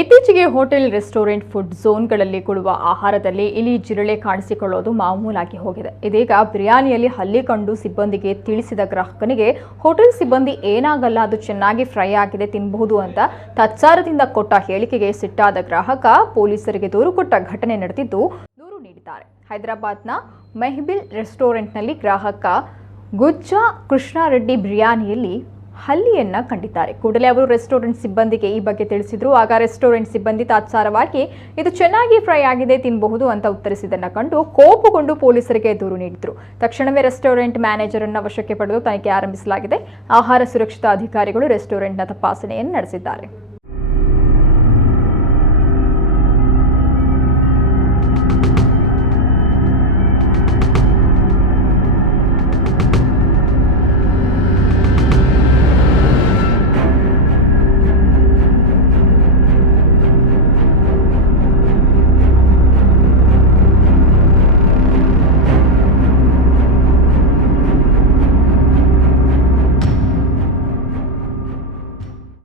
ಇತ್ತೀಚೆಗೆ hotel, restaurant, food ಝೋನ್ಗಳಲ್ಲಿ ಕೊಡುವ ಆಹಾರದಲ್ಲಿ ಇಲಿ ಜಿರಳೆ ಕಾಣಿಸಿಕೊಳ್ಳೋದು ಮಾಮೂಲಾಗಿ ಹೋಗಿದೆ. ಇದೀಗ ಬಿರಿಯಾನಿಯಲ್ಲಿ ಹಲ್ಲಿ ಕಂಡು ಸಿಬ್ಬಂದಿಗೆ ತಿಳಿಸಿದ ಗ್ರಾಹಕನಿಗೆ ಹೋಟೆಲ್ ಸಿಬ್ಬಂದಿ ಏನಾಗಲ್ಲ, ಅದು ಚೆನ್ನಾಗಿ ಫ್ರೈ ಆಗಿದೆ, ತಿನ್ನಬಹುದು ಅಂತ ತತ್ಸಾರದಿಂದ ಕೊಟ್ಟ ಹೇಳಿಕೆಗೆ ಸಿಟ್ಟಾದ ಗ್ರಾಹಕ ಪೊಲೀಸರಿಗೆ ದೂರು ಕೊಟ್ಟ ಘಟನೆ ನಡೆದಿದ್ದು, ದೂರು ನೀಡಿದ್ದಾರೆ. ಹೈದರಾಬಾದ್ನ ಮೆಹಬಿಲ್ ರೆಸ್ಟೋರೆಂಟ್ನಲ್ಲಿ ಗ್ರಾಹಕ ಗುಜ್ಜಾ ಕೃಷ್ಣಾರೆಡ್ಡಿ ಬಿರಿಯಾನಿಯಲ್ಲಿ ಹಲ್ಲಿಯನ್ನ ಕಂಡಿದ್ದಾರೆ. ಕೂಡಲೇ ಅವರು ರೆಸ್ಟೋರೆಂಟ್ ಸಿಬ್ಬಂದಿಗೆ ಈ ಬಗ್ಗೆ ತಿಳಿಸಿದ್ರು. ಆಗ ರೆಸ್ಟೋರೆಂಟ್ ಸಿಬ್ಬಂದಿ ತಾತ್ಸಾರವಾಗಿ ಇದು ಚೆನ್ನಾಗಿ ಫ್ರೈ ಆಗಿದೆ, ತಿನ್ನಬಹುದು ಅಂತ ಉತ್ತರಿಸಿದ್ದನ್ನ ಕಂಡು ಕೋಪಗೊಂಡು ಪೊಲೀಸರಿಗೆ ದೂರು ನೀಡಿದ್ರು. ತಕ್ಷಣವೇ ರೆಸ್ಟೋರೆಂಟ್ ಮ್ಯಾನೇಜರ್ ಅನ್ನು ವಶಕ್ಕೆ ಪಡೆದು ತನಿಖೆ ಆರಂಭಿಸಲಾಗಿದೆ. ಆಹಾರ ಸುರಕ್ಷತಾ ಅಧಿಕಾರಿಗಳು ರೆಸ್ಟೋರೆಂಟ್ನ ತಪಾಸಣೆಯನ್ನು ನಡೆಸಿದ್ದಾರೆ.